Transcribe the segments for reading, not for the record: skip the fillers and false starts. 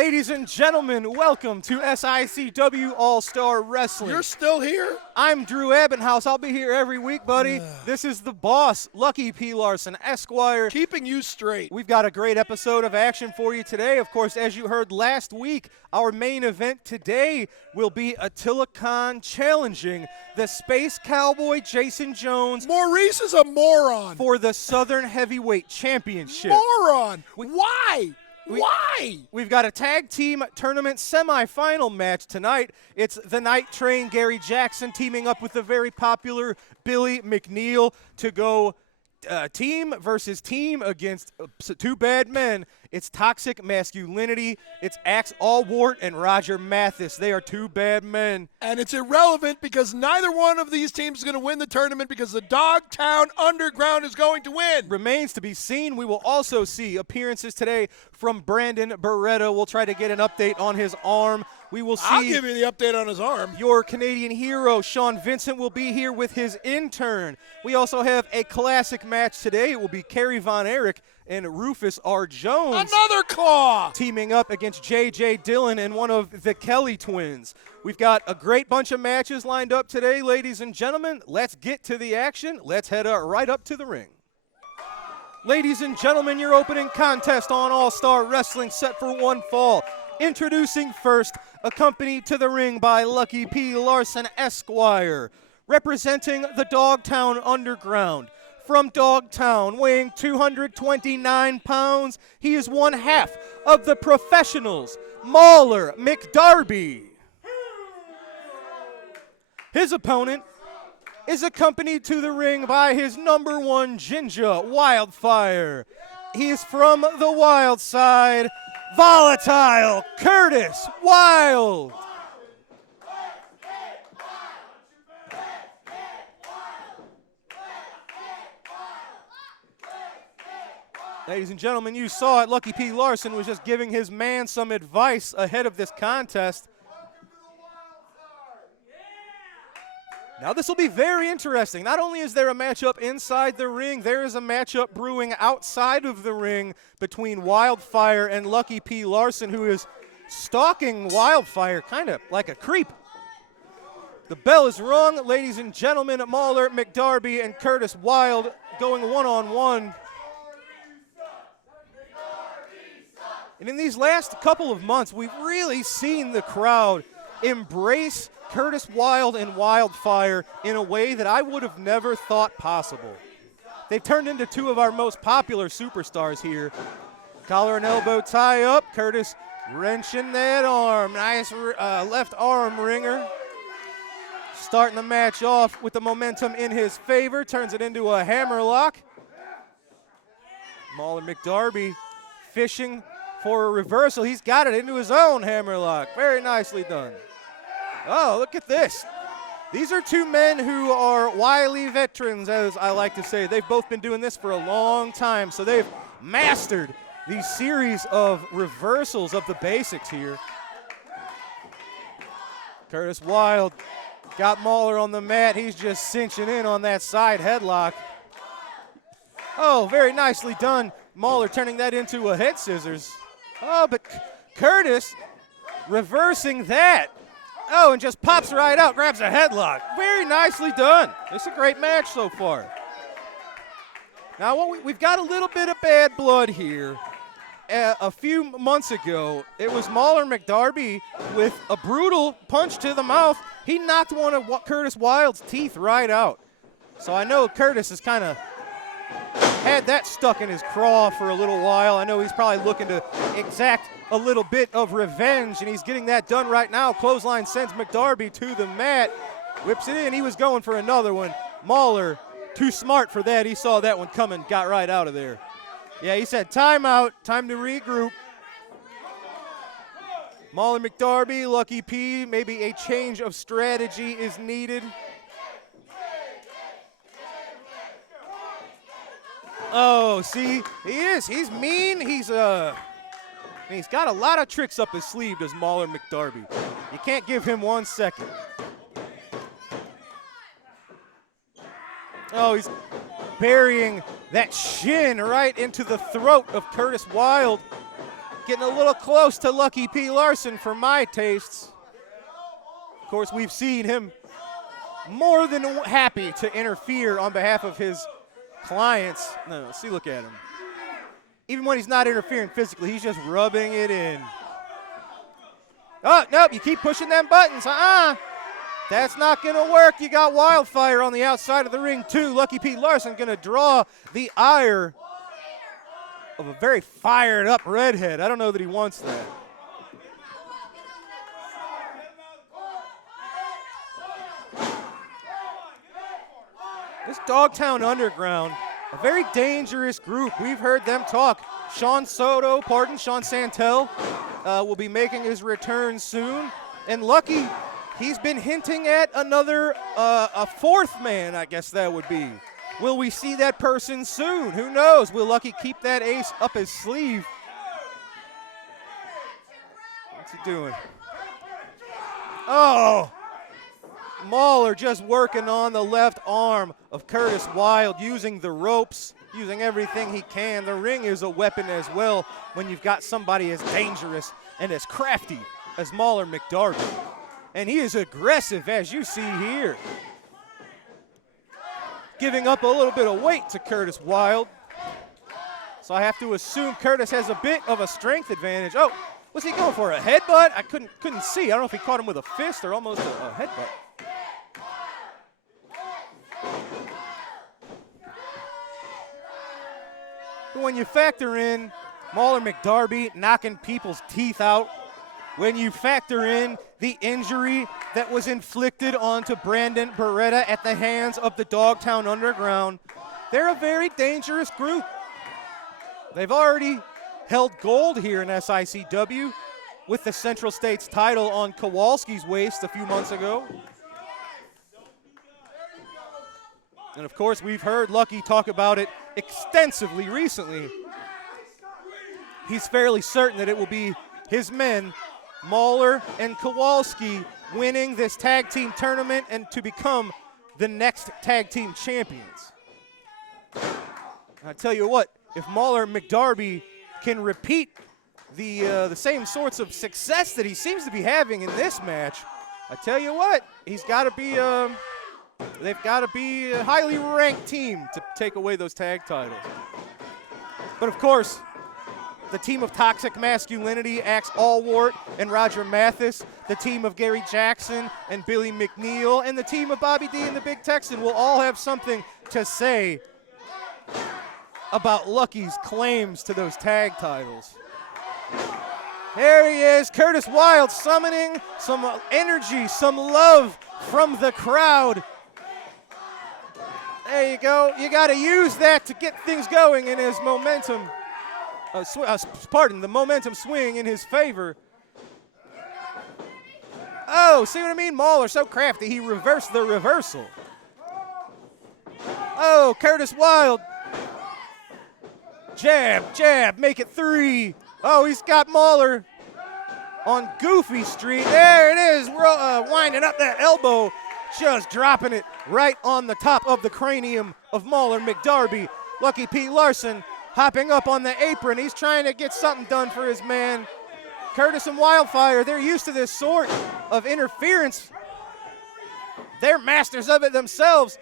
Ladies and gentlemen, welcome to SICW All-Star Wrestling. You're still here? I'm Drew Ebenhouse. I'll be here every week, buddy. This is the boss, Lucky P. Larson, Esquire. Keeping you straight. We've got a great episode of action for you today. Of course, as you heard last week, our main event today will be Attila challenging the Space Cowboy Jason Jones. Maurice is a moron. For the Southern Heavyweight Championship. Moron. Why? Why? We've got a tag team tournament semifinal match tonight. It's the Night Train, Gary Jackson, teaming up with the very popular Billy McNeil to go team versus team against two bad men. It's Toxic Masculinity. It's Axe Allwart and Roger Mathis. They are two bad men. And it's irrelevant because neither one of these teams is going to win the tournament because the Dogtown Underground is going to win. Remains to be seen. We will also see appearances today from Brandon Beretta. We'll try to get an update on his arm. We will see. I'll give you the update on his arm. Your Canadian hero, Sean Vincent, will be here with his intern. We also have a classic match today. It will be Kerry Von Erich and Rufus R. Jones. Another claw! Teaming up against J.J. Dillon and one of the Kelly twins. We've got a great bunch of matches lined up today, ladies and gentlemen. Let's get to the action. Let's head right up to the ring. Ladies and gentlemen, your opening contest on All-Star Wrestling set for one fall. Introducing first, accompanied to the ring by Lucky P. Larson, Esquire. Representing the Dogtown Underground. From Dogtown, weighing 229 pounds, he is one half of the professionals, Mauler McDarby. His opponent is accompanied to the ring by his number one ginger, Wildfire. He is from the Wild side, Volatile Curtis Wilde. Ladies and gentlemen, you saw it. Lucky P. Larson was just giving his man some advice ahead of this contest. Now this will be very interesting. Not only is there a matchup inside the ring, there is a matchup brewing outside of the ring between Wildfire and Lucky P. Larson, who is stalking Wildfire kind of like a creep. The bell is rung. Ladies and gentlemen, Mauler McDarby and Curtis Wilde going one-on-one. And in these last couple of months, we've really seen the crowd embrace Curtis Wilde and Wildfire in a way that I would have never thought possible. They've turned into two of our most popular superstars here. Collar and elbow tie up. Curtis wrenching that arm. Nice left arm wringer. Starting the match off with the momentum in his favor. Turns it into a hammerlock. Mauler McDarby fishing for a reversal. He's got it into his own hammerlock. Very nicely done. Oh, look at this. These are two men who are wily veterans, as I like to say. They've both been doing this for a long time, so they've mastered these series of reversals of the basics here. Curtis Wilde got Mauler on the mat. He's just cinching in on that side headlock. Oh, very nicely done. Mauler turning that into a head scissors. Oh, but Curtis reversing that. Oh, and just pops right out, grabs a headlock. Very nicely done. It's a great match so far. Now, we've got a little bit of bad blood here. A few months ago, it was Mauler McDarby with a brutal punch to the mouth. He knocked one of Curtis Wilde's teeth right out. So I know Curtis has kind of had that stuck in his craw for a little while. I know he's probably looking to exact a little bit of revenge, and he's getting that done right now. Clothesline sends McDarby to the mat, whips it in. He was going for another one. Mauler, too smart for that. He saw that one coming, got right out of there. Yeah, he said timeout, time to regroup. Mauler McDarby, Lucky P, maybe a change of strategy is needed. Oh, see, he is. He's mean. He's got a lot of tricks up his sleeve, does Mauler McDarby. You can't give him 1 second. Oh, he's burying that shin right into the throat of Curtis Wilde. getting a little close to Lucky P. Larson for my tastes. Of course, we've seen him more than happy to interfere on behalf of his clients. No, see, look at him. Even when he's not interfering physically, he's just rubbing it in. Oh, nope, you keep pushing them buttons. That's not going to work. You got Wildfire on the outside of the ring, too. Lucky P. Larson going to draw the ire of a very fired up redhead. I don't know that he wants that. This Dogtown Underground, a very dangerous group. We've heard them talk. Sean Santel will be making his return soon. And Lucky, he's been hinting at another, a fourth man, I guess that would be. Will we see that person soon? Who knows? Will Lucky keep that ace up his sleeve? What's he doing? Oh! Mauler just working on the left arm of Curtis Wilde, using the ropes, using everything he can. The ring is a weapon as well when you've got somebody as dangerous and as crafty as Mauler McDarby. And he is aggressive, as you see here. Giving up a little bit of weight to Curtis Wilde. So I have to assume Curtis has a bit of a strength advantage. Oh, was he going for a headbutt? I couldn't see. I don't know if he caught him with a fist or almost a headbutt. But when you factor in Mauler McDarby knocking people's teeth out, when you factor in the injury that was inflicted onto Brandon Beretta at the hands of the Dogtown Underground, they're a very dangerous group. They've already held gold here in SICW with the Central States title on Kowalski's waist a few months ago. And of course, we've heard Lucky talk about it extensively recently. He's fairly certain that it will be his men, Mauler and Kowalski, winning this tag team tournament and to become the next tag team champions. I tell you what, if Mauler McDarby can repeat the same sorts of success that he seems to be having in this match, I tell you what, he's got to be they've got to be a highly ranked team to take away those tag titles. But of course, the team of Toxic Masculinity, Axe Allwart and Roger Mathis, the team of Gary Jackson and Billy McNeil, and the team of Bobby D and the Big Texan will all have something to say about Lucky's claims to those tag titles. There he is, Curtis Wilde summoning some energy, some love from the crowd. There you go. You got to use that to get things going in his momentum. The momentum swing in his favor. Oh, see what I mean? Mauler, so crafty, he reversed the reversal. Oh, Curtis Wilde. Jab, jab, make it 3. Oh, he's got Mauler on Goofy Street. There it is, winding up that elbow, just dropping it right on the top of the cranium of Mauler McDarby. Lucky P. Larson hopping up on the apron. He's trying to get something done for his man. Curtis and Wildfire, they're used to this sort of interference. They're masters of it themselves.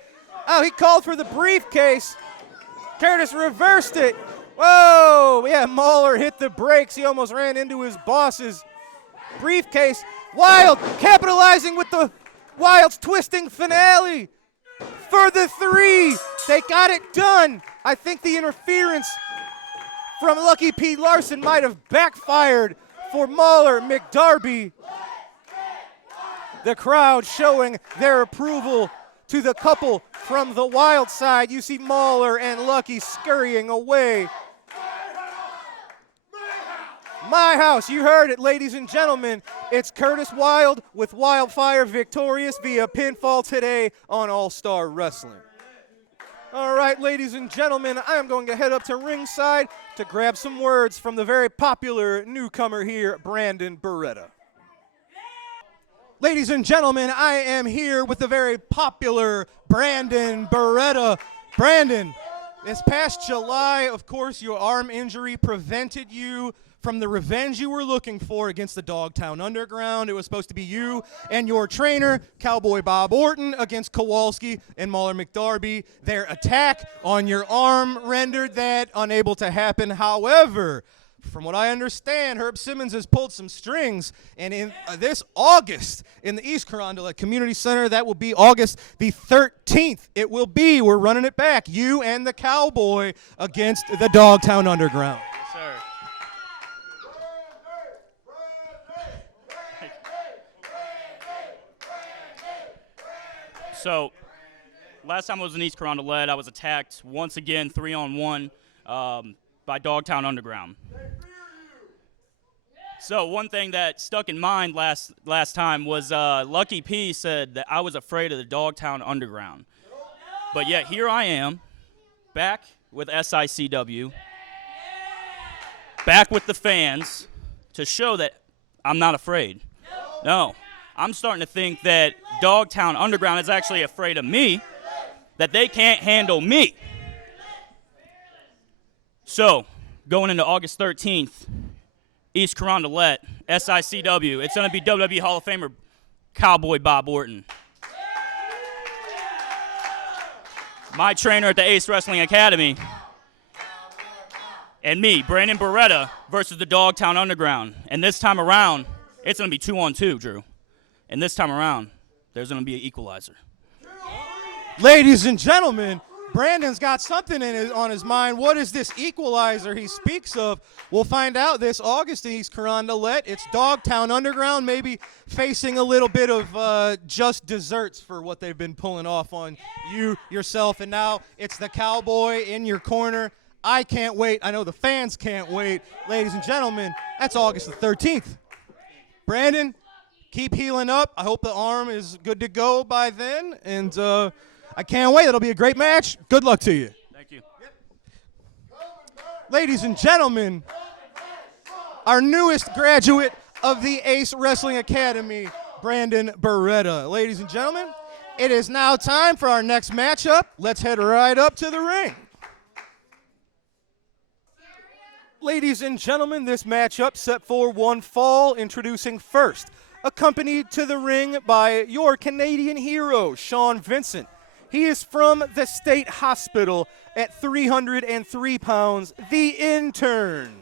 Oh, he called for the briefcase. Curtis reversed it. Whoa, yeah, Mauler hit the brakes. He almost ran into his boss's briefcase. Wilde capitalizing with the Wilde's twisting finale for the 3. They got it done. I think the interference from Lucky P. Larson might have backfired for Mauler McDarby. The crowd showing their approval to the couple from the Wilde side. You see Mauler and Lucky scurrying away. My house, you heard it, ladies and gentlemen. It's Curtis Wilde with Wildfire victorious via pinfall today on All-Star Wrestling. All right, ladies and gentlemen, I am going to head up to ringside to grab some words from the very popular newcomer here, Brandon Beretta. Ladies and gentlemen, I am here with the very popular Brandon Beretta. Brandon, this past July, of course, your arm injury prevented you from the revenge you were looking for against the Dogtown Underground. It was supposed to be you and your trainer, Cowboy Bob Orton, against Kowalski and Mauler McDarby. Their attack on your arm rendered that unable to happen. However, from what I understand, Herb Simmons has pulled some strings, and in this August in the East Carondelet Community Center, that will be August the 13th. It will be, we're running it back, you and the Cowboy against the Dogtown Underground. Yes, sir. So, last time I was in East Carondelet, I was attacked once again 3-on-1 by Dogtown Underground. So one thing that stuck in mind last time was Lucky P said that I was afraid of the Dogtown Underground. But yet here I am, back with SICW, back with the fans to show that I'm not afraid. No, I'm starting to think that Dogtown Underground is actually afraid of me, that they can't handle me. So, going into August 13th, East Carondelet, SICW, it's going to be WWE Hall of Famer Cowboy Bob Orton. My trainer at the Ace Wrestling Academy, and me, Brandon Beretta, versus the Dogtown Underground. And this time around, it's going to be 2-on-2, Drew. And this time around, there's going to be an equalizer. Ladies and gentlemen, Brandon's got something on his mind. What is this equalizer he speaks of? We'll find out this August in East Carondelet. It's Dogtown Underground, maybe facing a little bit of just desserts for what they've been pulling off on you, yourself, and now it's the Cowboy in your corner. I can't wait. I know the fans can't wait. Ladies and gentlemen, that's August the 13th. Brandon, keep healing up. I hope the arm is good to go by then, and I can't wait. It'll be a great match. Good luck to you. Thank you. Ladies and gentlemen, our newest graduate of the Ace Wrestling Academy, Brandon Beretta. Ladies and gentlemen, it is now time for our next matchup. Let's head right up to the ring. Ladies and gentlemen, this matchup set for one fall, introducing first, accompanied to the ring by your Canadian hero, Sean Vincent. He is from the State Hospital at 303 pounds, the Intern.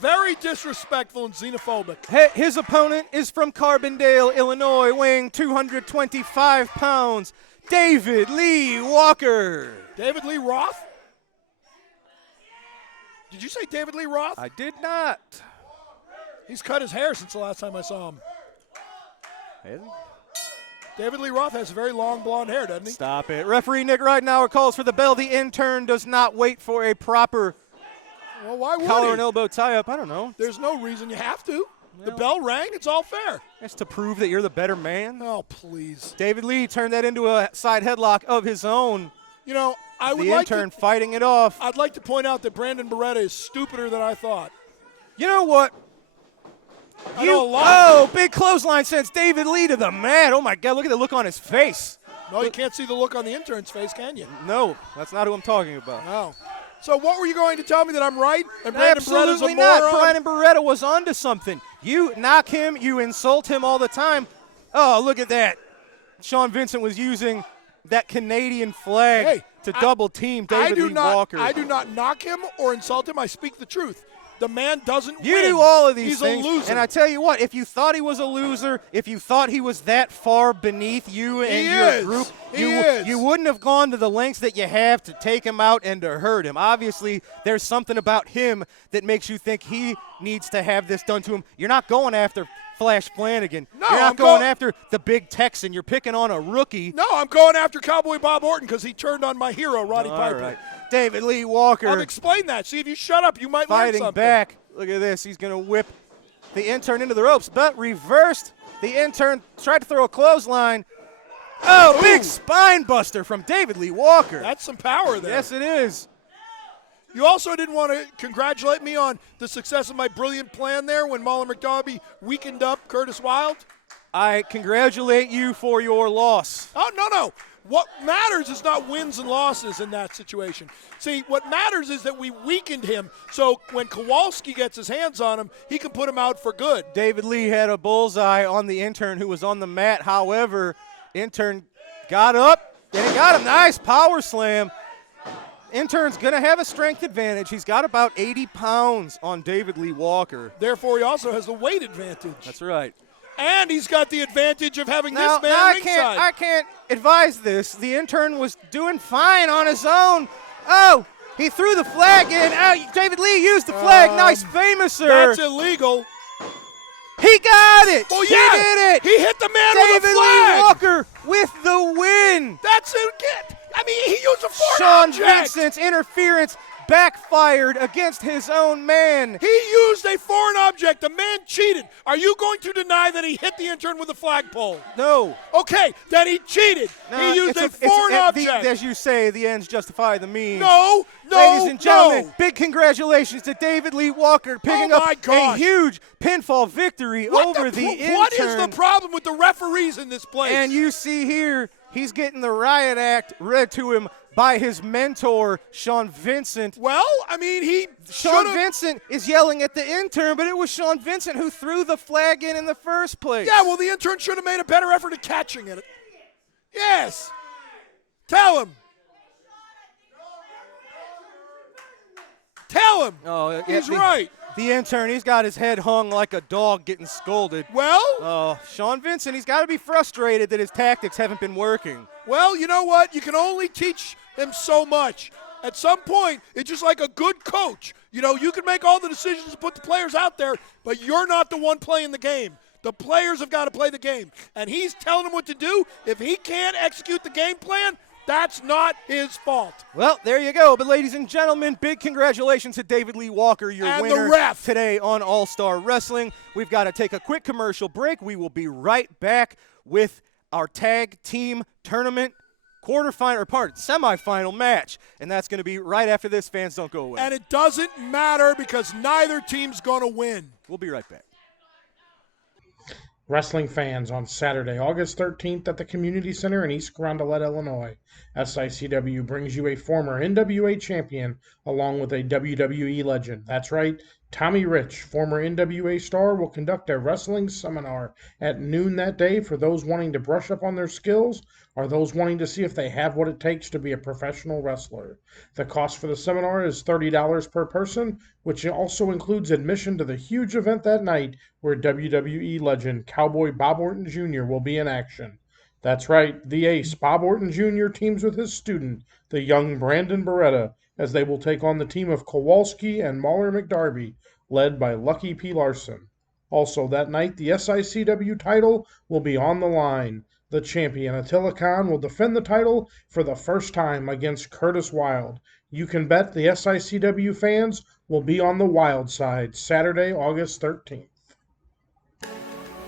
Very disrespectful and xenophobic. His opponent is from Carbondale, Illinois, weighing 225 pounds, David Lee Walker. David Lee Roth? Did you say David Lee Roth? I did not. He's cut his hair since the last time I saw him. David Lee Roth has very long blonde hair, doesn't he? Stop it. Referee Nick Ridenauer calls for the bell. The Intern does not wait for a proper Well, why would collar he? and elbow tie-up. I don't know. There's no reason you have to. The bell rang. It's all fair. That's to prove that you're the better man. Oh, please. David Lee turned that into a side headlock of his own. You know, I would The like Intern to, fighting it off. I'd like to point out that Brandon Beretta is stupider than I thought. You know what? I know a lot. Oh, big clothesline sends David Lee to the mat. Oh, my God. Look at the look on his face. No, you can't see the look on the intern's face, can you? No, that's not who I'm talking about. No. So what were you going to tell me, that I'm right and Brandon Beretta's a Absolutely moron? not. Brandon Beretta was onto something. You knock him, you insult him all the time. Oh, look at that. Sean Vincent was using that Canadian flag to double team David Lee Walker. I do not knock him or insult him. I speak the truth. The man doesn't You win. do all of these He's things. a loser. And I tell you what, if you thought he was a loser, if you thought he was that far beneath you and your group, you wouldn't have gone to the lengths that you have to take him out and to hurt him. Obviously, there's something about him that makes you think he needs to have this done to him. You're not going after Flash Flanagan. No, You're not I'm going after the big Texan. You're picking on a rookie. No, I'm going after Cowboy Bob Orton because he turned on my hero, Roddy Piper. All right. David Lee Walker. I'll explain that. See, if you shut up, you might learn Fighting something. back. Look at this. He's going to whip the Intern into the ropes, but reversed. The Intern tried to throw a clothesline. Oh, big spine buster from David Lee Walker. That's some power there. Yes, it is. You also didn't want to congratulate me on the success of my brilliant plan there when Mauler McDarby weakened up Curtis Wilde? I congratulate you for your loss. Oh, no. What matters is not wins and losses in that situation. See, what matters is that we weakened him, so when Kowalski gets his hands on him, he can put him out for good. David Lee had a bullseye on the intern who was on the mat. However, intern got up and he got him. Nice power slam. Intern's going to have a strength advantage. He's got about 80 pounds on David Lee Walker. Therefore, he also has the weight advantage. That's right. And he's got the advantage of having Now, this man ringside. I can't advise this. The intern was doing fine on his own. Oh, he threw the flag in. Oh, David Lee used the flag. Nice famouser. That's illegal. He got it. Well, yeah, he did it. He hit the man David with a flag. Lee Walker with the win. That's it. I mean, he used a foreign Sean object. Vincent's interference backfired against his own man. He used a foreign object. The man cheated. Are you going to deny that he hit the intern with a flagpole? No. Okay, then he cheated. He used a foreign object. As you say, the ends justify the means. No. Ladies and gentlemen, big congratulations to David Lee Walker picking up a huge pinfall victory over the intern. What is the problem with the referees in this place? And you see here, he's getting the riot act read to him by his mentor, Sean Vincent. Well, I mean, Sean Vincent is yelling at the intern, but it was Sean Vincent who threw the flag in the first place. Yeah, well, the intern should have made a better effort at catching it. Yes. Tell him. Tell him. Oh, he's right. The intern, he's got his head hung like a dog getting scolded. Well? Sean Vincent, he's got to be frustrated that his tactics haven't been working. Well, you know what? You can only teach him so much. At some point, it's just like a good coach. You know, you can make all the decisions to put the players out there, but you're not the one playing the game. The players have got to play the game. And he's telling them what to do. If he can't execute the game plan, that's not his fault. Well, there you go. But ladies and gentlemen, big congratulations to David Lee Walker, your and winner the ref. Today on All-Star Wrestling. We've got to take a quick commercial break. We will be right back with our tag team tournament semifinal match. And that's going to be right after this. Fans, don't go away. And it doesn't matter because neither team's going to win. We'll be right back. Wrestling fans, on Saturday, August 13th at the Community Center in East Carondelet, Illinois, SICW brings you a former NWA champion along with a WWE legend. That's right, Tommy Rich, former NWA star, will conduct a wrestling seminar at noon that day for those wanting to brush up on their skills or those wanting to see if they have what it takes to be a professional wrestler. The cost for the seminar is $30 per person, which also includes admission to the huge event that night where WWE legend Cowboy Bob Orton Jr. will be in action. That's right, the ace, Bob Orton Jr. teams with his student, the young Brandon Beretta, as they will take on the team of Kowalski and Mauler McDarby, led by Lucky P. Larson. Also that night, the SICW title will be on the line. The champion, Attila will defend the title for the first time against Curtis Wilde. You can bet the SICW fans will be on the Wilde side, Saturday, August 13th.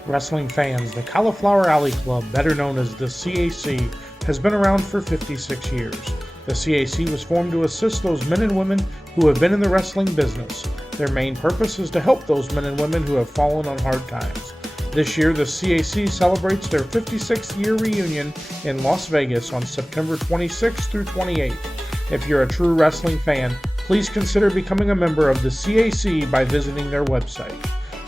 Wrestling fans, the Cauliflower Alley Club, better known as the CAC, has been around for 56 years. The CAC was formed to assist those men and women who have been in the wrestling business. Their main purpose is to help those men and women who have fallen on hard times. This year, the CAC celebrates their 56th year reunion in Las Vegas on September 26th through 28th. If you're a true wrestling fan, please consider becoming a member of the CAC by visiting their website.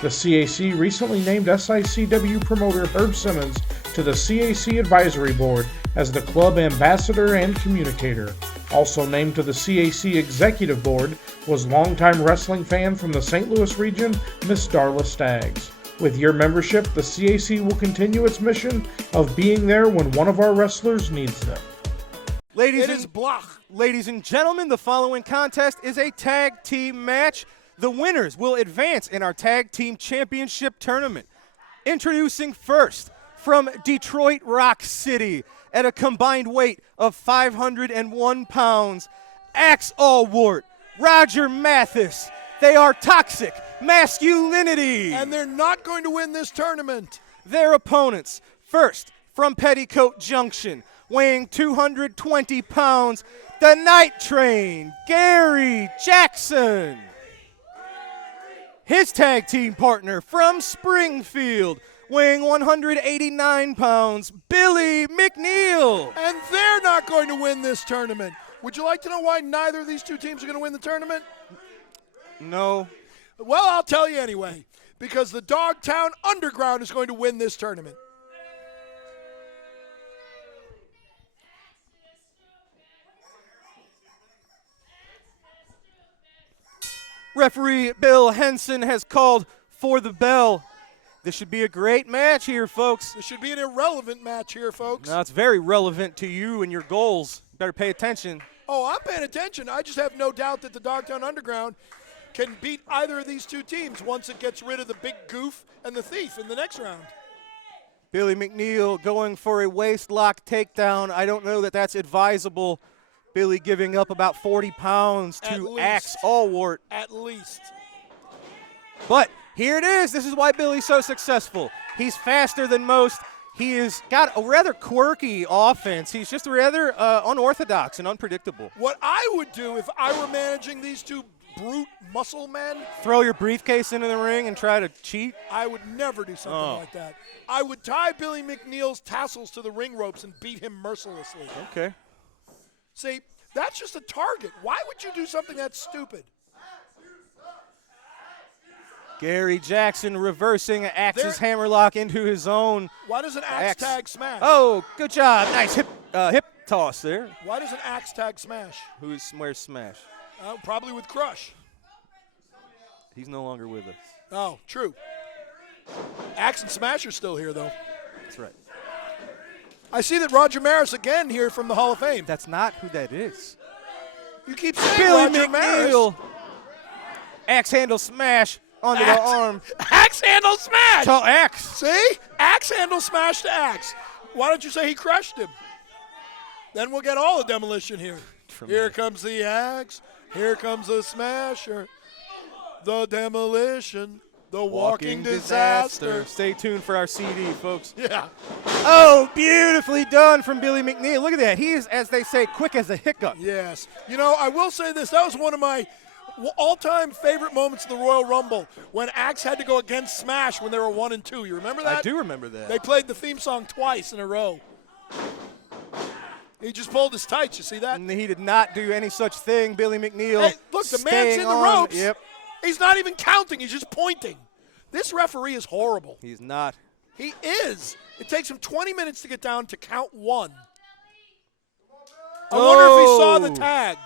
The CAC recently named SICW promoter Herb Simmons to the CAC Advisory Board as the club ambassador and communicator. Also named to the CAC Executive Board was longtime wrestling fan from the St. Louis region, Miss Darla Staggs. With your membership, the CAC will continue its mission of being there when one of our wrestlers needs them. Ladies and gentlemen, the following contest is a tag team match. The winners will advance in our tag team championship tournament. Introducing first, from Detroit Rock City, at a combined weight of 501 pounds, Axe Allwart, Roger Mathis. They are toxic masculinity. And they're not going to win this tournament. Their opponents, first, from Petticoat Junction, weighing 220 pounds, the Night Train, Gary Jackson. His tag team partner from Springfield, weighing 189 pounds, Billy McNeil. And they're not going to win this tournament. Would you like to know why neither of these two teams are going to win the tournament? No. Well, I'll tell you anyway. Because the Dogtown Underground is going to win this tournament. Referee Bill Henson has called for the bell. This should be a great match here, folks. This should be an irrelevant match here, folks. No, it's very relevant to you and your goals. Better pay attention. Oh, I'm paying attention. I just have no doubt that the Dogtown Underground can beat either of these two teams once it gets rid of the big goof and the thief in the next round. Billy McNeil going for a waist lock takedown. I don't know that that's advisable. Billy giving up about 40 pounds to Axe Allwart. At least. But here it is. This is why Billy's so successful. He's faster than most. He has got a rather quirky offense. He's just rather unorthodox and unpredictable. What I would do if I were managing these two brute muscle men, throw your briefcase into the ring and try to cheat? I would never do something like that. I would tie Billy McNeil's tassels to the ring ropes and beat him mercilessly. Okay. See, that's just a target. Why would you do something that stupid? Gary Jackson reversing Axe's hammerlock into his own. Why does an axe tag smash? Oh, good job. Nice hip toss there. Why does an axe tag smash? Where's Smash? Probably with Crush. He's no longer with us. Oh, true. Axe and Smash are still here, though. That's right. I see that Roger Maris again here from the Hall of Fame. That's not who that is. You keep saying Billy Roger McNeil. Maris. Axe handle smash onto the arm. Axe handle smash. To Axe. See? Axe handle smash to Axe. Why don't you say he crushed him? Then we'll get all the demolition here. Here comes the Axe. Here comes the Smasher. The demolition. The walking disaster. Stay tuned for our CD, folks. Yeah. Oh, beautifully done from Billy McNeil. Look at that. He is, as they say, quick as a hiccup. Yes. You know, I will say this. That was one of my all-time favorite moments in the Royal Rumble when Axe had to go against Smash when they were 1 and 2. You remember that? I do remember that. They played the theme song twice in a row. He just pulled his tights. You see that? And he did not do any such thing. Billy McNeil. Hey, look, the man's in the ropes. Yep. He's not even counting. He's just pointing. This referee is horrible. He's not. He is. It takes him 20 minutes to get down to count 1. I wonder if he saw the tag.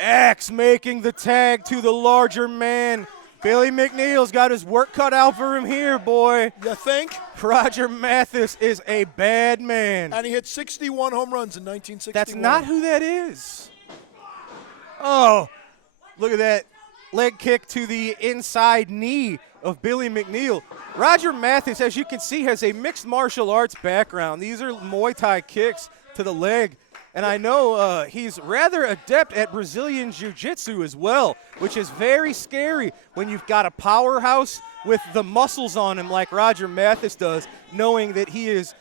Axe making the tag to the larger man. Billy McNeil's got his work cut out for him here, boy. You think? Roger Mathis is a bad man. And he hit 61 home runs in 1961. That's not who that is. Oh, look at that leg kick to the inside knee of Billy McNeil. Roger Mathis, as you can see, has a mixed martial arts background. These are Muay Thai kicks to the leg. And I know he's rather adept at Brazilian Jiu-Jitsu as well, which is very scary when you've got a powerhouse with the muscles on him like Roger Mathis does, knowing that he is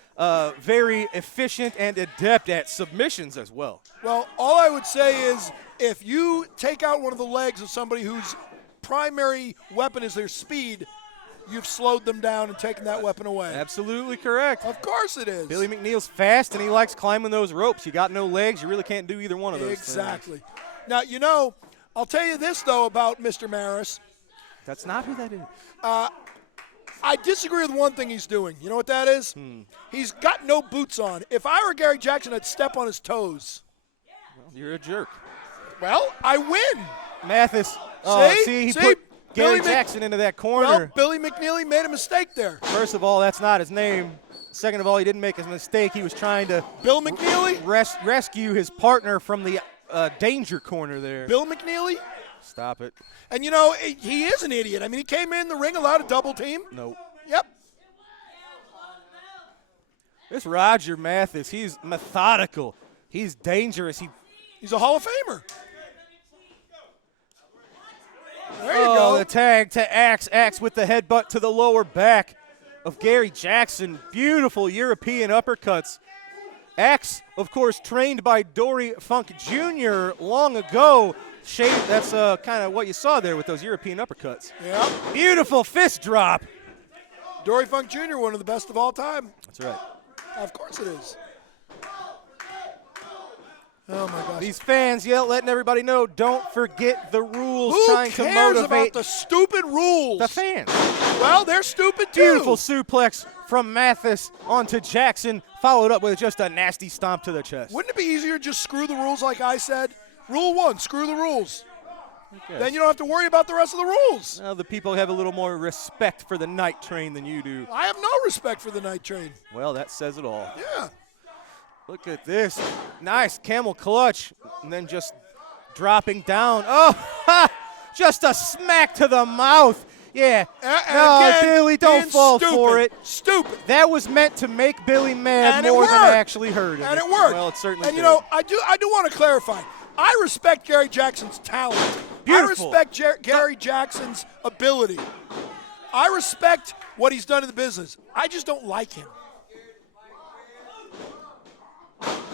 very efficient and adept at submissions as well. Well, all I would say is if you take out one of the legs of somebody whose primary weapon is their speed, you've slowed them down and taken that weapon away. Absolutely correct. Of course it is. Billy McNeil's fast, and he likes climbing those ropes. You got no legs, you really can't do either one of those Exactly. things. Now, you know, I'll tell you this, though, about Mr. Maris. That's not who that is. I disagree with one thing he's doing. You know what that is? He's got no boots on. If I were Gary Jackson, I'd step on his toes. Well, you're a jerk. Well, I win. Mathis. He put Gary Jackson into that corner. Well, Billy McNeil made a mistake there. First of all, that's not his name. Second of all, he didn't make a mistake. He was trying to Bill McNeely? rescue his partner from the danger corner there. Bill McNeely? Stop it. And, you know, he is an idiot. I mean, he came in the ring, allowed a double team. Nope. Yep. This Roger Mathis, he's methodical. He's dangerous. He's a Hall of Famer. There you go. go. The tag to Axe. Axe with the headbutt to the lower back of Gary Jackson. Beautiful European uppercuts. Axe, of course, trained by Dory Funk Jr. long ago. That's kind of what you saw there with those European uppercuts. Yeah. Beautiful fist drop. Dory Funk Jr., one of the best of all time. That's right. Of course it is. Oh, my gosh. These fans letting everybody know, don't forget the rules. Who trying to cares motivate about the stupid rules? the fans. Well, they're stupid too. Beautiful suplex from Mathis onto Jackson, followed up with just a nasty stomp to the chest. Wouldn't it be easier to just screw the rules like I said? Rule 1, screw the rules. Then you don't have to worry about the rest of the rules. Well, the people have a little more respect for the night train than you do. I have no respect for the night train. Well, that says it all. Yeah. Look at this. Nice camel clutch. And then just dropping down. Oh, ha! Just a smack to the mouth. Yeah. No, again, Billy, don't being fall stupid. for it. Stupid. That was meant to make Billy mad And it more than worked. actually hurt him. And it worked. Well, it certainly And did. you know, I do want to clarify. I respect Gary Jackson's talent. Beautiful. I respect Gary Jackson's ability. I respect what he's done in the business. I just don't like him.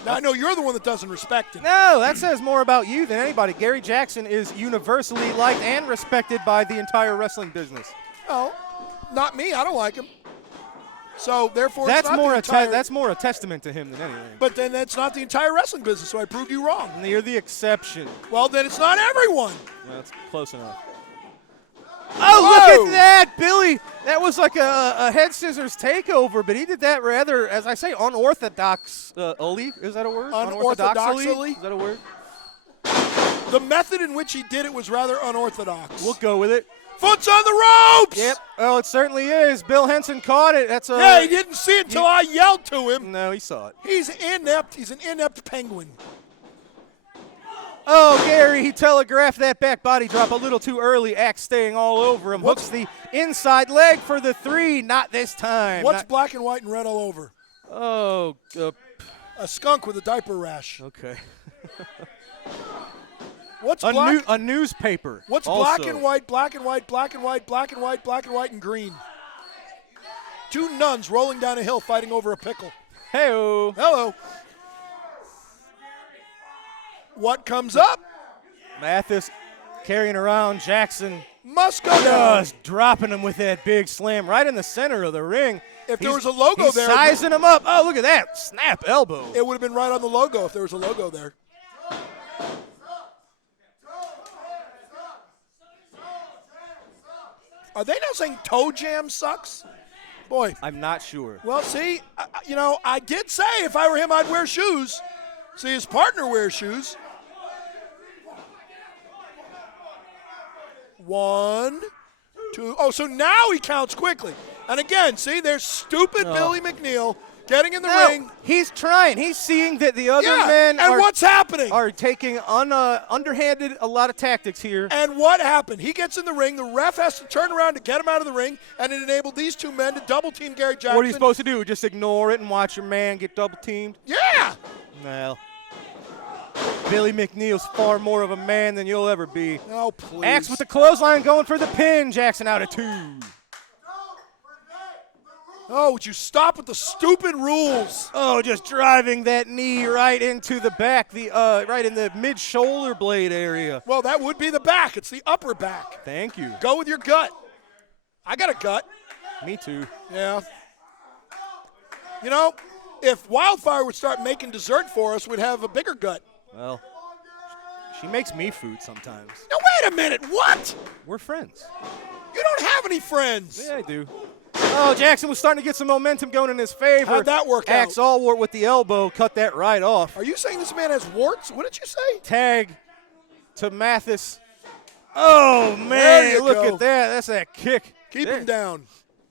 Now, I know you're the one that doesn't respect him. No, that says more about you than anybody. Gary Jackson is universally liked and respected by the entire wrestling business. No, not me. I don't like him. So, therefore, That's it's not more the a entire, that's more a testament to him than anything. But then that's not the entire wrestling business, so I proved you wrong. And you're the exception. Well, then it's not everyone. That's close enough. Oh, look at that, Billy. That was like a head scissors takeover, but he did that rather, as I say, unorthodoxly. Is that a word? Unorthodoxly? Is that a word? The method in which he did it was rather unorthodox. We'll go with it. Foot's on the ropes! Yep. Oh, it certainly is. Bill Henson caught it. That's a. Yeah, he didn't see it until I yelled to him. No, he saw it. He's inept. He's an inept penguin. Oh, Gary, he telegraphed that back body drop a little too early. Axe staying all over him. Hooks the inside leg for the 3. Not this time. What's black and white and red all over? Oh, A skunk with a diaper rash. okay. What's black? A newspaper. What's also. black and white, black and white, black and white, black and white, black and white, and green? 2 nuns rolling down a hill fighting over a pickle. Hey-o. Hello. What comes up? Mathis carrying around Jackson. Must go down. Just dropping him with that big slam right in the center of the ring. If there was a logo he's there. Sizing him up. Oh, look at that. Snap elbow. It would have been right on the logo if there was a logo there. Are they now saying toe jam sucks? Boy. I'm not sure. Well, see, I did say if I were him, I'd wear shoes. See, his partner wears shoes. 1, 2. Oh, so now he counts quickly. And again, see, there's stupid Billy McNeil getting in the ring. He's trying. He's seeing that the other Yeah, men and what's happening? are taking underhanded a lot of tactics here. And what happened? He gets in the ring. The ref has to turn around to get him out of the ring, and it enabled these 2 men to double-team Gary Jackson. What are you supposed to do? Just ignore it and watch your man get double-teamed? Yeah. Well, Billy McNeil's far more of a man than you'll ever be. Oh, please. Axe with the clothesline going for the pin. Jackson out of 2. Oh, would you stop with the stupid rules? Oh, just driving that knee right into the back, right in the mid-shoulder blade area. Well, that would be the back. It's the upper back. Thank you. Go with your gut. I got a gut. Me too. Yeah. You know, if Wildfire would start making dessert for us, we'd have a bigger gut. Well, she makes me food sometimes. Now, wait a minute. What? We're friends. You don't have any friends. Yeah, I do. Oh, Jackson was starting to get some momentum going in his favor. How'd that work out? Axe Allwart with the elbow cut that right off. Are you saying this man has warts? What did you say? Tag to Mathis. Oh, There man, you look go. at that. That's that kick. Keep him down.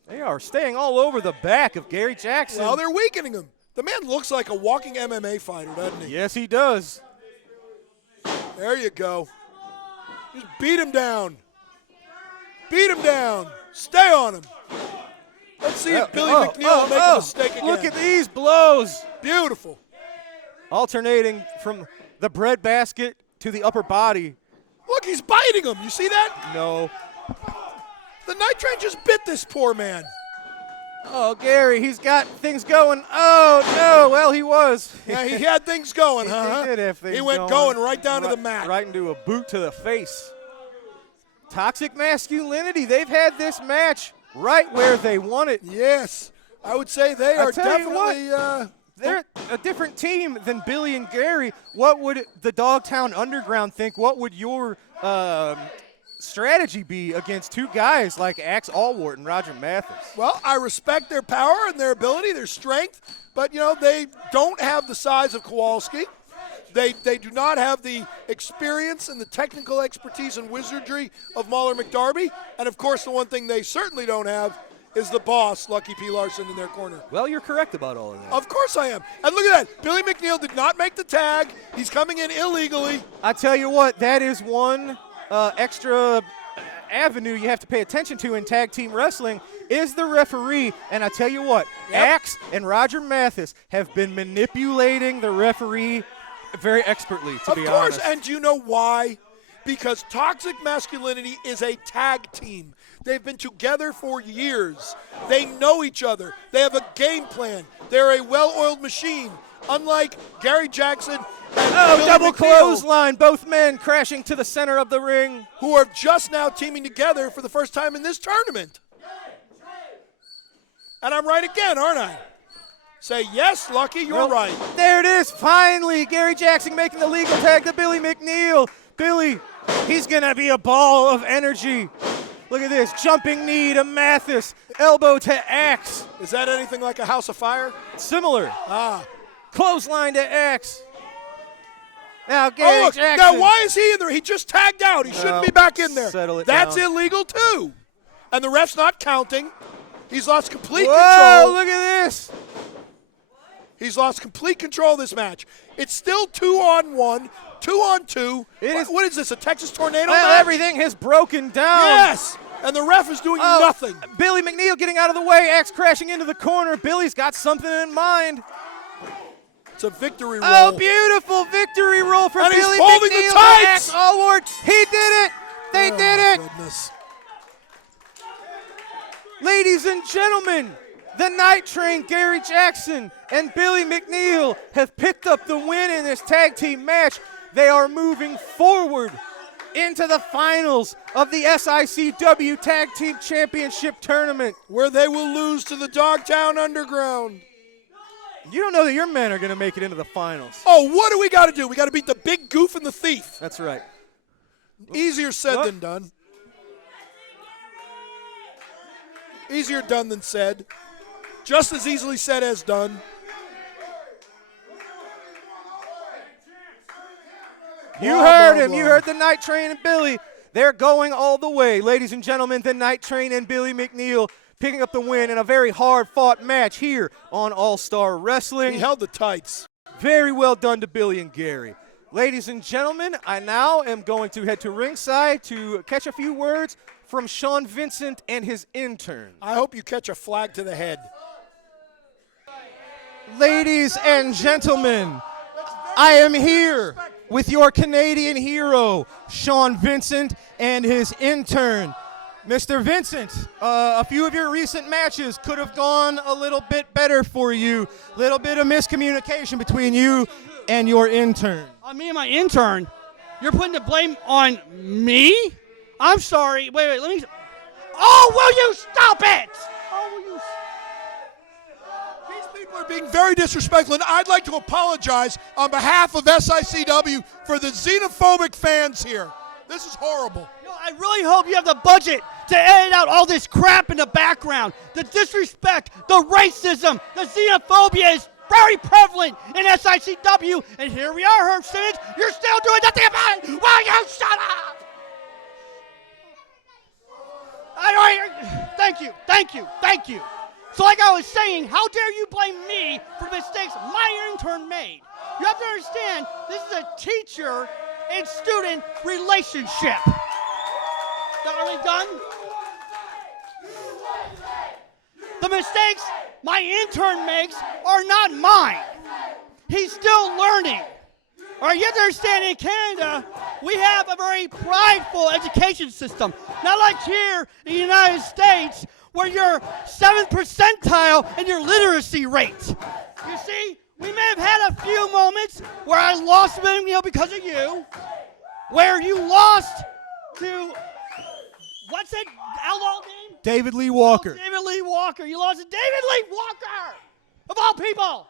They are staying all over the back of Gary Jackson. Well, they're weakening him. The man looks like a walking MMA fighter, doesn't he? Yes, he does. There you go. Just beat him down. Beat him down. Stay on him. Let's see if Billy McNeil will make a mistake again. Look at these blows. Beautiful. Alternating from the breadbasket to the upper body. Look, he's biting him. You see that? No. The Night Train just bit this poor man. Oh, Gary, he's got things going. Oh, no. Well, he was. Yeah, he had things going, huh? He did have things He went going right down to the mat. Right into a boot to the face. Toxic masculinity. They've had this match right where they want it. Yes. I would say they are definitely they're a different team than Billy and Gary. What would the Dogtown Underground think? What would your strategy be against two guys like Axe Allwart and Roger Mathis? Well, I respect their power and their ability, their strength, but, they don't have the size of Kowalski. They do not have the experience and the technical expertise and wizardry of Mauler McDarby. And, of course, the one thing they certainly don't have is the boss, Lucky P. Larson, in their corner. Well, you're correct about all of that. Of course I am. And look at that. Billy McNeil did not make the tag. He's coming in illegally. I tell you what, that is one extra avenue you have to pay attention to in tag team wrestling is the referee. And I tell you what, Axe and Roger Mathis have been manipulating the referee very expertly, to be honest. Of course, and do you know why? Because Toxic Masculinity is a tag team. They've been together for years. They know each other. They have a game plan. They're a well-oiled machine, unlike Gary Jackson and Billy double McNeil, clothesline, both men crashing to the center of the ring. who are just now teaming together for the first time in this tournament. And I'm right again, aren't I? Say, yes, Lucky, you're right. There it is, finally. Gary Jackson making the legal tag to Billy McNeil. Billy, he's going to be a ball of energy. Look at this, jumping knee to Mathis, elbow to Axe. Is that anything like a House of Fire? Similar. Ah. Clothesline to Axe. Now Gary look, Jackson. now why is he in there? He just tagged out. He shouldn't be back in there. Settle it That's down. illegal too. And the ref's not counting. He's lost complete Whoa, control. look at this. He's lost complete control of this match. It's still 2-on-1, 2-on-2. What is this, a Texas tornado Well, match? everything has broken down. Yes, and the ref is doing nothing. Billy McNeil getting out of the way, Axe crashing into the corner. Billy's got something in mind. It's a victory roll. Oh, beautiful victory roll for And he's Billy folding the McNeil. tights. Axe Allward. He did it. They did it. Goodness. Ladies and gentlemen, the Night Train, Gary Jackson and Billy McNeil have picked up the win in this tag team match. They are moving forward into the finals of the SICW Tag Team Championship Tournament, where they will lose to the Dogtown Underground. You don't know that your men are going to make it into the finals. Oh, what do we got to do? We got to beat the big goof and the thief. That's right. Easier said than done. Easier done than said. Just as easily said as done. You heard him. You heard the Night Train and Billy. They're going all the way. Ladies and gentlemen, the Night Train and Billy McNeil picking up the win in a very hard-fought match here on All-Star Wrestling. He held the tights. Very well done to Billy and Gary. Ladies and gentlemen, I now am going to head to ringside to catch a few words from Sean Vincent and his intern. I hope you catch a flag to the head. Ladies and gentlemen, I am here with your Canadian hero, Sean Vincent, and his intern. Mr. Vincent, a few of your recent matches could have gone a little bit better for you. Little bit of miscommunication between you and your intern. On me and my intern? You're putting the blame on me? I'm sorry. Wait, let me. Oh, will you stop it? Oh, will you? These people are being very disrespectful, and I'd like to apologize on behalf of SICW for the xenophobic fans here. This is horrible. I really hope you have the budget to edit out all this crap in the background. The disrespect, the racism, the xenophobia is very prevalent in SICW. And here we are, Herb Simmons. You're still doing nothing about it. Will you shut up? Thank you. So like I was saying, how dare you blame me for mistakes my intern made? You have to understand, this is a teacher and student relationship. Are we done? The mistakes my intern makes are not mine. He's still learning. All right, you have to understand, in Canada, we have a very prideful education system. Not like here in the United States, where you're 7th percentile in your literacy rate. You see, we may have had a few moments where I lost because of you, where you lost to, what's that outlaw name? David Lee Walker. David Lee Walker. You lost to David Lee Walker, of all people.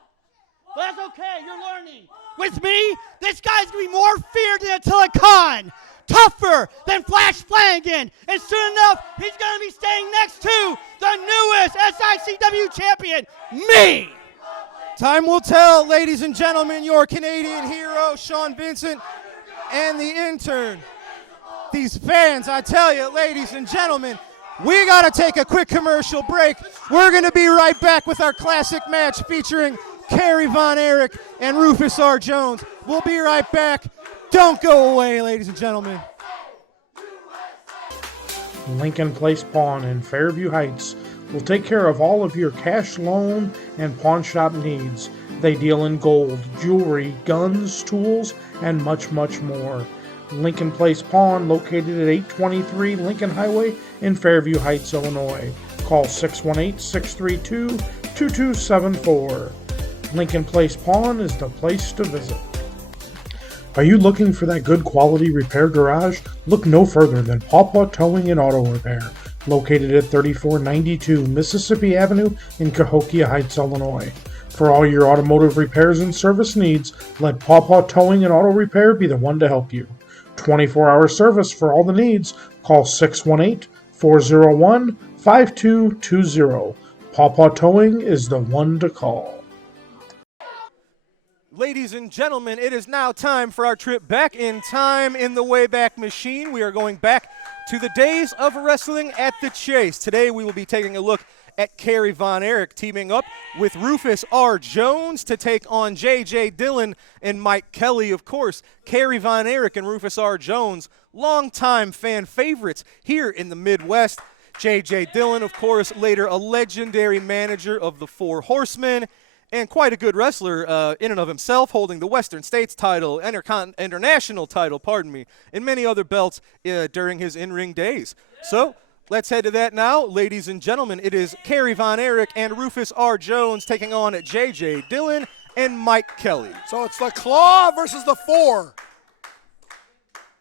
But that's okay. You're learning. With me, this guy's going to be more feared than Attila Khan. Tougher than Flash Flanagan. And soon enough, he's going to be staying next to the newest SICW champion, me. Time will tell, ladies and gentlemen, your Canadian hero, Sean Vincent, and the intern. These fans, I tell you, ladies and gentlemen, we got to take a quick commercial break. We're going to be right back with our classic match featuring Kerry Von Erich and Rufus R. Jones. We'll be right back. Don't go away, ladies and gentlemen. Lincoln Place Pawn in Fairview Heights will take care of all of your cash, loan, and pawn shop needs. They deal in gold, jewelry, guns, tools, and much, much more. Lincoln Place Pawn, located at 823 Lincoln Highway in Fairview Heights, Illinois. Call 618-632-2274. Lincoln Place Pawn is the place to visit. Are you looking for that good quality repair garage? Look no further than Pawpaw Towing and Auto Repair, located at 3492 Mississippi Avenue in Cahokia Heights, Illinois. For all your automotive repairs and service needs, let Pawpaw Towing and Auto Repair be the one to help you. 24-hour service for all the needs. Call 618-401-5220. Pawpaw Towing is the one to call. Ladies and gentlemen, it is now time for our trip back in time in the Wayback Machine. We are going back to the days of wrestling at the Chase. Today we will be taking a look at Kerry Von Erich teaming up with Rufus R. Jones to take on J.J. Dillon and Mike Kelly. Of course, Kerry Von Erich and Rufus R. Jones, longtime fan favorites here in the Midwest. J.J. Dillon, of course, later a legendary manager of the Four Horsemen, and quite a good wrestler in and of himself, holding the Western States title, international title, and many other belts during his in-ring days. So let's head to that now. Ladies and gentlemen, it is Kerry Von Erich and Rufus R. Jones taking on J.J. Dillon and Mike Kelly. So it's the Claw versus the Four.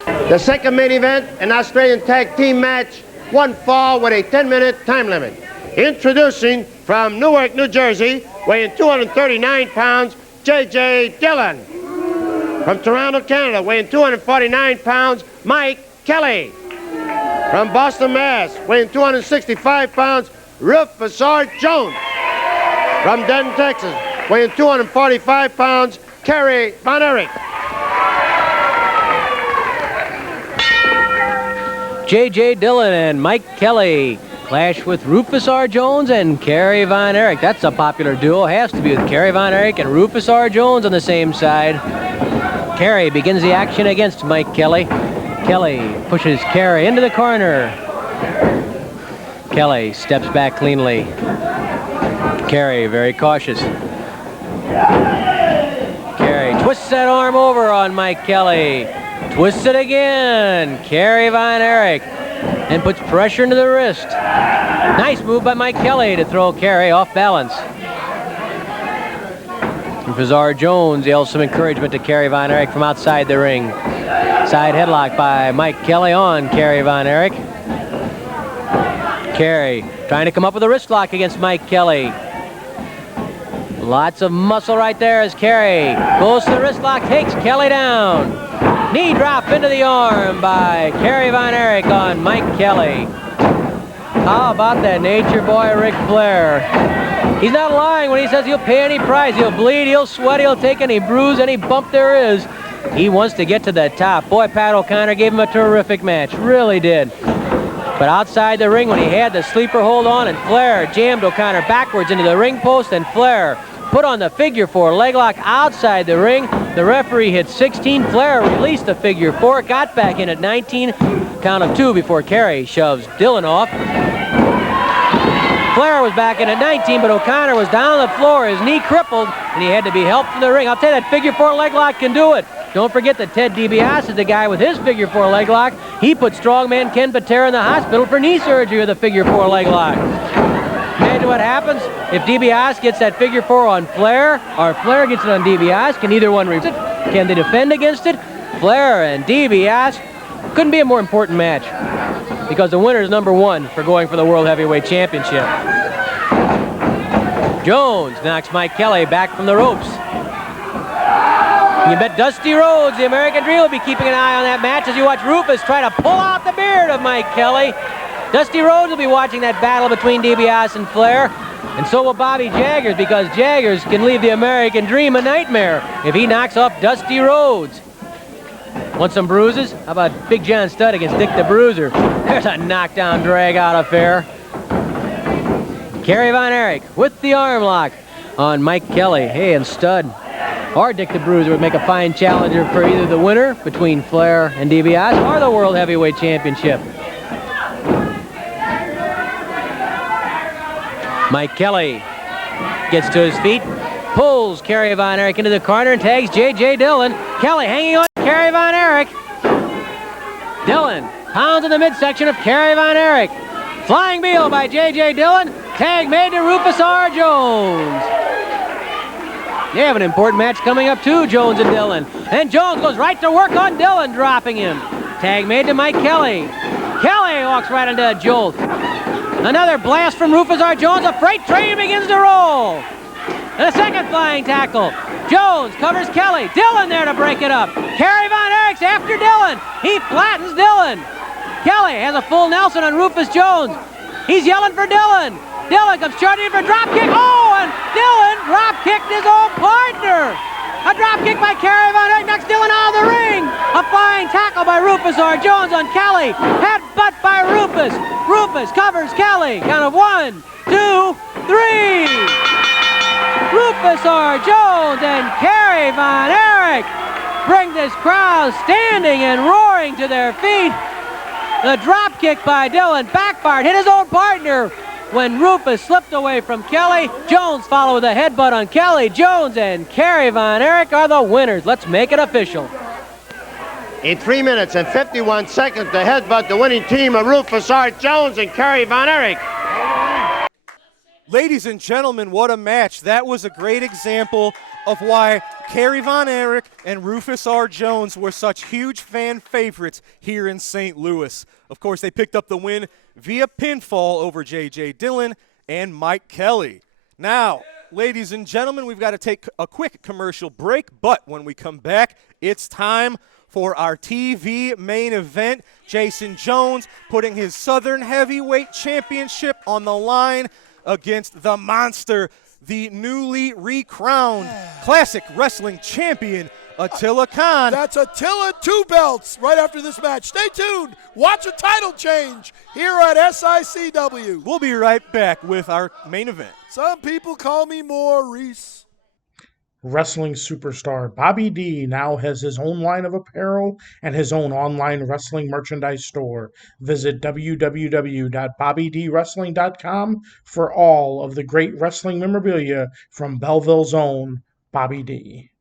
The second main event, an Australian tag team match, one fall with a 10-minute time limit. Introducing from Newark, New Jersey, weighing 239 pounds, J.J. Dillon. From Toronto, Canada, weighing 249 pounds, Mike Kelly. From Boston, Mass., weighing 265 pounds, Rufus R. Jones. From Denton, Texas, weighing 245 pounds, Kerry Von Erich. J.J. Dillon and Mike Kelly clash with Rufus R. Jones and Kerry Von Erich. That's a popular duo. Has to be with Kerry Von Erich and Rufus R. Jones on the same side. Kerry begins the action against Mike Kelly. Kelly pushes Kerry into the corner. Kelly steps back cleanly. Kerry very cautious. Kerry twists that arm over on Mike Kelly. Twists it again. Kerry Von Erich. And puts pressure into the wrist. Nice move by Mike Kelly to throw Kerry off balance. Rufus R. Jones yells some encouragement to Kerry Von Erich from outside the ring. Side headlock by Mike Kelly on Kerry Von Erich. Kerry trying to come up with a wrist lock against Mike Kelly. Lots of muscle right there as Kerry goes to the wrist lock, takes Kelly down. Knee drop into the arm by Kerry Von Erich on Mike Kelly. How about that nature boy, Ric Flair? He's not lying when he says he'll pay any price. He'll bleed, he'll sweat, he'll take any bruise, any bump there is. He wants to get to the top. Boy, Pat O'Connor gave him a terrific match. Really did. But outside the ring when he had the sleeper hold on and Flair jammed O'Connor backwards into the ring post and Flair put on the figure four leg lock outside the ring. The referee hit 16. Flair released the figure four, got back in at 19. Count of two before Kerry shoves Dillon off. Flair was back in at 19, but O'Connor was down on the floor, his knee crippled, and he had to be helped from the ring. I'll tell you, that figure four leg lock can do it. Don't forget that Ted DiBiase is the guy with his figure four leg lock. He put strongman Ken Patera in the hospital for knee surgery with a figure four leg lock. Imagine what happens if DiBiase gets that figure four on Flair, or Flair gets it on DiBiase. Can either one resist it? Can they defend against it? Flair and DiBiase. Couldn't be a more important match. because the winner is #1 for going for the World Heavyweight Championship. Jones knocks Mike Kelly back from the ropes. You bet Dusty Rhodes, the American Dream, will be keeping an eye on that match as you watch Rufus try to pull out the beard of Mike Kelly. Dusty Rhodes will be watching that battle between DiBiase and Flair. And so will Bobby Jaggers, because Jaggers can leave the American Dream a nightmare if he knocks off Dusty Rhodes. Want some bruises? How about Big John Studd against Dick the Bruiser? There's a knockdown drag-out affair. Kerry Von Erich with the arm lock on Mike Kelly. Hey, and Studd or Dick the Bruiser would make a fine challenger for either the winner between Flair and DiBiase or the World Heavyweight Championship. Mike Kelly gets to his feet, pulls Kerry Von Erich into the corner and tags J.J. Dillon. Kelly hanging on Kerry Von Erich. Dillon pounds in the midsection of Kerry Von Erich. Flying Beal by J.J. Dillon. Tag made to Rufus R. Jones. They have an important match coming up too, Jones and Dillon. And Jones goes right to work on Dillon, dropping him. Tag made to Mike Kelly. Kelly walks right into a jolt. Another blast from Rufus R. Jones. A freight train begins to roll. And a second flying tackle. Jones covers Kelly. Dillon there to break it up. Kerry Von Erich's after Dillon. He flattens Dillon. Kelly has a full Nelson on Rufus Jones. He's yelling for Dillon. Dillon comes charging for a drop kick. Oh, and Dillon drop kicked his own partner. A drop kick by Kerry Von Erich knocks Dillon out of the ring. A flying tackle by Rufus R. Jones on Kelly. Headbutt by Rufus. Rufus covers Kelly. Count of 1, 2, 3. Rufus R. Jones and Kerry Von Erich bring this crowd standing and roaring to their feet. The drop kick by Dillon backfired, hit his own partner when Rufus slipped away from Kelly. Jones followed with a headbutt on Kelly. Jones and Kerry Von Erich are the winners. Let's make it official. In 3 minutes and 51 seconds, the headbutt the winning team of Rufus R. Jones and Kerry Von Erich. Ladies and gentlemen, what a match. That was a great example of why Kerry Von Erich and Rufus R. Jones were such huge fan favorites here in St. Louis. Of course, they picked up the win via pinfall over J.J. Dillon and Mike Kelly. Now, ladies and gentlemen, we've got to take a quick commercial break, but when we come back, it's time for our TV main event. Jason Jones putting his Southern Heavyweight Championship on the line against the monster, the newly recrowned Classic Wrestling Champion, Attila Khan. That's Attila, 2 belts right after this match. Stay tuned. Watch a title change here at SICW. We'll be right back with our main event. Some people call me Maurice. Wrestling superstar Bobby D now has his own line of apparel and his own online wrestling merchandise store. Visit www.bobbydwrestling.com for all of the great wrestling memorabilia from Belleville's own Bobby D.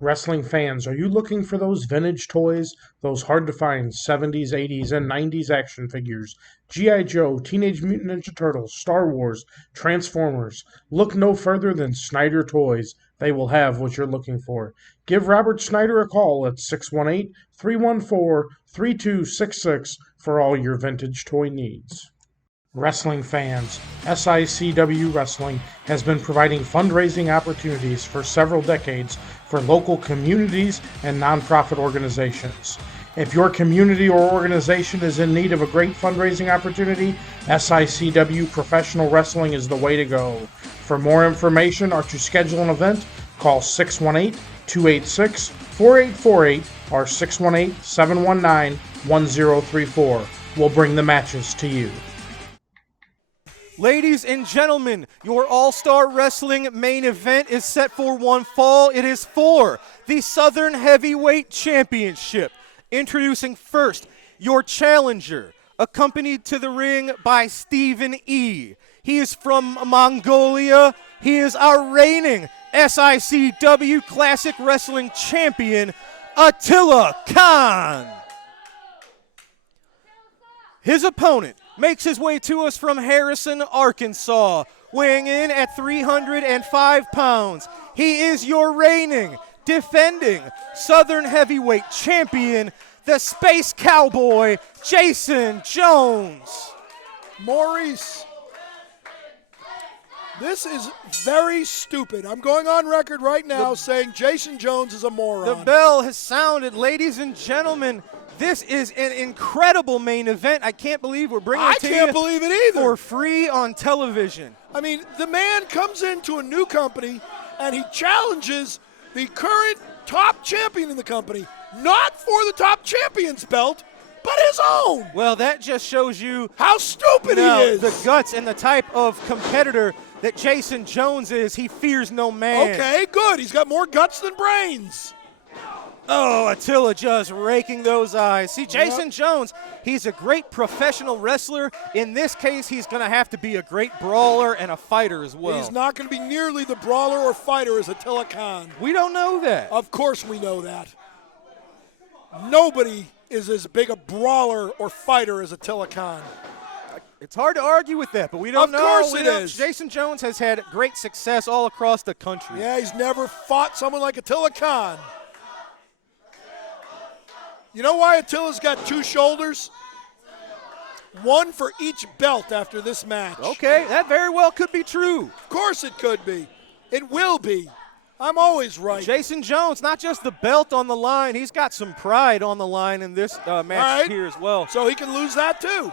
Wrestling fans, are you looking for those vintage toys, those hard-to-find 70s, 80s, and 90s action figures? G.I. Joe, Teenage Mutant Ninja Turtles, Star Wars, Transformers. Look no further than Snyder Toys. They will have what you're looking for. Give Robert Snyder a call at 618-314-3266 for all your vintage toy needs. Wrestling fans, SICW Wrestling has been providing fundraising opportunities for several decades for local communities and nonprofit organizations. If your community or organization is in need of a great fundraising opportunity, SICW Professional Wrestling is the way to go. For more information or to schedule an event, call 618-286-4848 or 618-719-1034. We'll bring the matches to you. Ladies and gentlemen, your All-Star Wrestling main event is set for one fall. It is for the Southern Heavyweight Championship. Introducing first, your challenger, accompanied to the ring by Stephen E. He is from Mongolia. He is our reigning SICW Classic Wrestling Champion, Attila Khan. His opponent makes his way to us from Harrison, Arkansas, weighing in at 305 pounds. He is your reigning, defending Southern Heavyweight Champion, the Space Cowboy, Jason Jones. Maurice, this is very stupid. I'm going on record right now saying Jason Jones is a moron. The bell has sounded, ladies and gentlemen. This is an incredible main event. I can't believe we're bringing it to you. I can't believe it either. For free on television. I mean, the man comes into a new company and he challenges the current top champion in the company, not for the top champion's belt, but his own. Well, that just shows you how stupid he is. The guts and the type of competitor that Jason Jones is. He fears no man. Okay, good. He's got more guts than brains. Oh, Attila just raking those eyes. See, Jason Jones, he's a great professional wrestler. In this case, he's going to have to be a great brawler and a fighter as well. He's not going to be nearly the brawler or fighter as Attila Khan. We don't know that. Of course we know that. Nobody is as big a brawler or fighter as Attila Khan. It's hard to argue with that, but we don't know. Of course it is. Jason Jones has had great success all across the country. Yeah, he's never fought someone like Attila Khan. You know why Attila's got two shoulders? One for each belt after this match. Okay, that very well could be true. Of course it could be. It will be. I'm always right. Jason Jones, not just the belt on the line, he's got some pride on the line in this match here as well. So he can lose that too.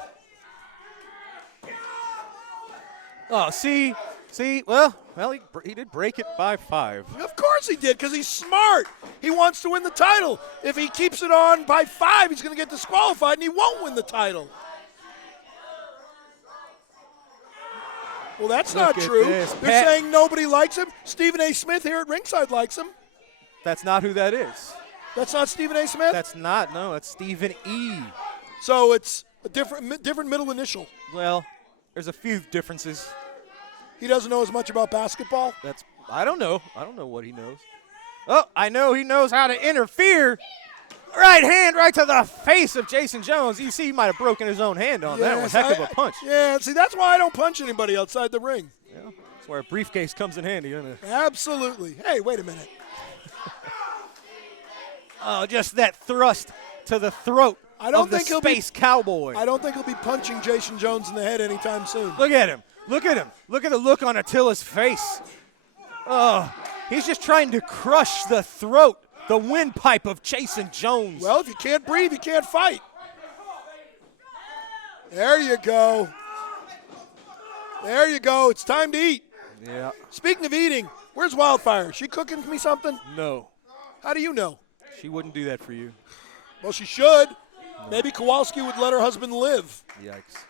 Oh, see, well, he did break it by 5. Of course he did, because he's smart. He wants to win the title. If he keeps it on by 5, he's going to get disqualified, and he won't win the title. Well, that's not true. They're saying nobody likes him. Stephen A. Smith here at ringside likes him. That's not who that is. That's not Stephen A. Smith? That's not, no, it's Stephen E. So it's a different middle initial. Well, there's a few differences. He doesn't know as much about basketball? I don't know. I don't know what he knows. Oh, I know he knows how to interfere. Right hand right to the face of Jason Jones. You see, he might have broken his own hand on that one. Heck of a punch. Yeah, see, that's why I don't punch anybody outside the ring. Yeah, that's where a briefcase comes in handy, isn't it? Absolutely. Hey, wait a minute. Oh, just that thrust to the throat of the Space Cowboy. I don't think he'll be punching Jason Jones in the head anytime soon. Look at him. Look at him. Look at the look on Attila's face. Oh, he's just trying to crush the throat, the windpipe of Jason Jones. Well, if you can't breathe, you can't fight. There you go. There you go. It's time to eat. Yeah. Speaking of eating, where's Wildfire? She cooking me something? No. How do you know? She wouldn't do that for you. Well, she should. No. Maybe Kowalski would let her husband live. Yikes.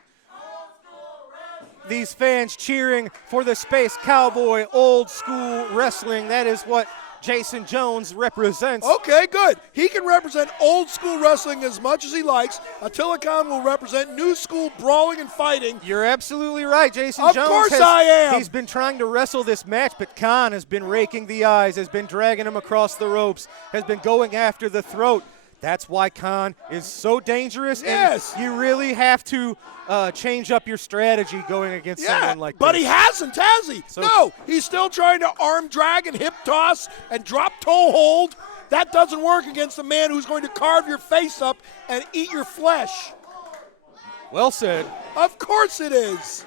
These fans cheering for the Space Cowboy, old school wrestling. That is what Jason Jones represents. Okay, good. He can represent old school wrestling as much as he likes. Attila Khan will represent new school brawling and fighting. You're absolutely right, Jason Jones. Of course I am. He's been trying to wrestle this match, but Khan has been raking the eyes, has been dragging him across the ropes, has been going after the throat. That's why Khan is so dangerous. Yes. And you really have to change up your strategy going against someone like but this. He hasn't, has he? So no, he's still trying to arm drag and hip toss and drop toe hold. That doesn't work against a man who's going to carve your face up and eat your flesh. Well said. Of course it is.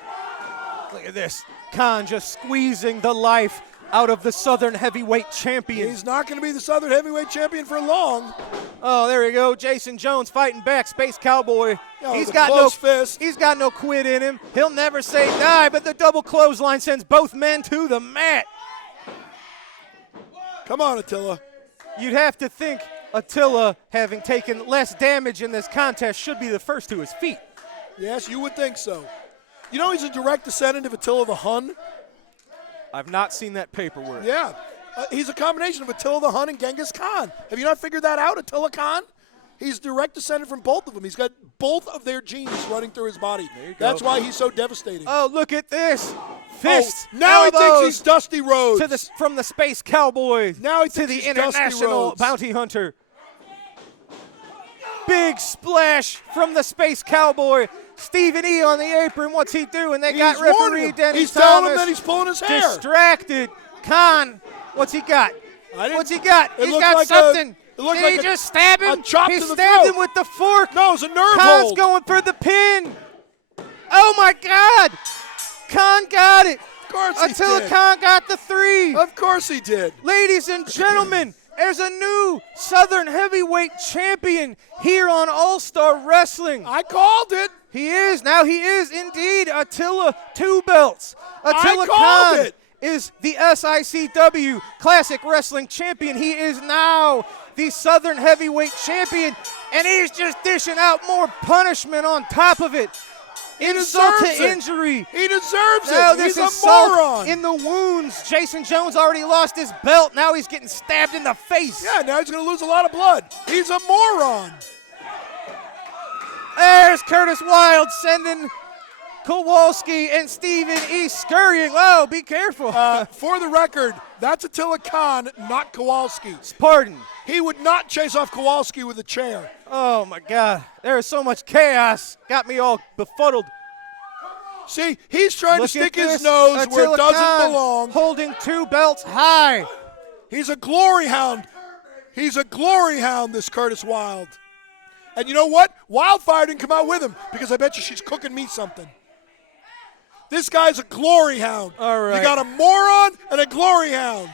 Look at this. Khan just squeezing the life out of the Southern Heavyweight Champion. He's not going to be the Southern Heavyweight Champion for long. Oh, there we go. Jason Jones fighting back. Space Cowboy. He's got no fist. He's got no quit in him. He'll never say die, but the double clothesline sends both men to the mat. Come on, Attila. You'd have to think Attila, having taken less damage in this contest, should be the first to his feet. Yes, you would think so. You know he's a direct descendant of Attila the Hun? I've not seen that paperwork. Yeah. He's a combination of Attila the Hun and Genghis Khan. Have you not figured that out, Attila Khan? He's direct descendant from both of them. He's got both of their genes running through his body. That's why he's so devastating. Oh, look at this. Fists. Now he thinks he's Dusty Rhodes. From the Space Cowboy now he to the he's International Bounty Hunter. Big splash from the Space Cowboy. Stephen E. on the apron. What's he doing? They got referee Dennis Thomas. He's telling him that he's pulling his hair. Distracted. Khan, what's he got? What's he got? He's got like something. It looked Did like he a, just stab him? a chop He to the stabbed throat. him with the fork. No, it was a nerve Khan's hold. going for the pin. Oh, my God. Khan got it. Of course he Attila did. Khan got the 3. Of course he did. Ladies and gentlemen, there's a new Southern Heavyweight Champion here on All-Star Wrestling. I called it. He is indeed Attila 2 belts. Attila I called Khan it. is the SICW Classic Wrestling Champion. He is now the Southern Heavyweight Champion, and he's just dishing out more punishment on top of it. Insult deserves to it. injury. He deserves Now it. this He's is a salt moron. in the wounds. Jason Jones already lost his belt. Now he's getting stabbed in the face. Yeah, now he's going to lose a lot of blood. He's a moron. There's Curtis Wilde sending Kowalski and Stephen E. scurrying. Oh, be careful. For the record, that's Attila Khan, not Kowalski. Pardon. He would not chase off Kowalski with a chair. Oh, my God. There is so much chaos. Got me all befuddled. See, he's trying Look to stick at his this. nose where Attila it doesn't Khan belong. holding 2 belts high. He's a glory hound. He's a glory hound, this Curtis Wilde. And you know what? Wildfire didn't come out with him because I bet you she's cooking me something. This guy's a glory hound. All right. You got a moron and a glory hound.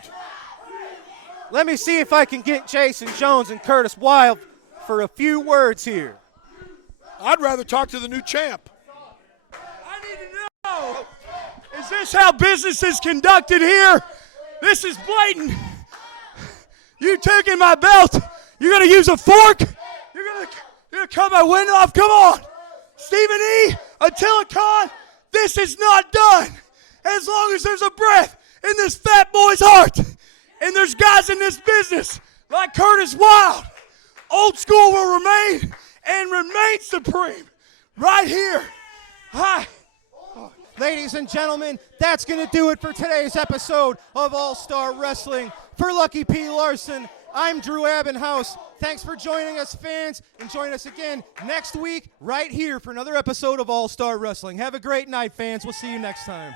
Let me see if I can get Jason Jones and Curtis Wilde for a few words here. I'd rather talk to the new champ. I need to know, is this how business is conducted here? This is blatant. You taking my belt. You're going to use a fork. You're going to cut my window off. Come on. Stephen E., Attila Khan, this is not done. As long as there's a breath in this fat boy's heart, and there's guys in this business like Curtis Wilde, old school will remain and remain supreme right here. Hi. Ladies and gentlemen, that's going to do it for today's episode of All-Star Wrestling. For Lucky P. Larson, I'm Drew Abbenhouse. Thanks for joining us, fans, and join us again next week right here for another episode of All-Star Wrestling. Have a great night, fans. We'll see you next time.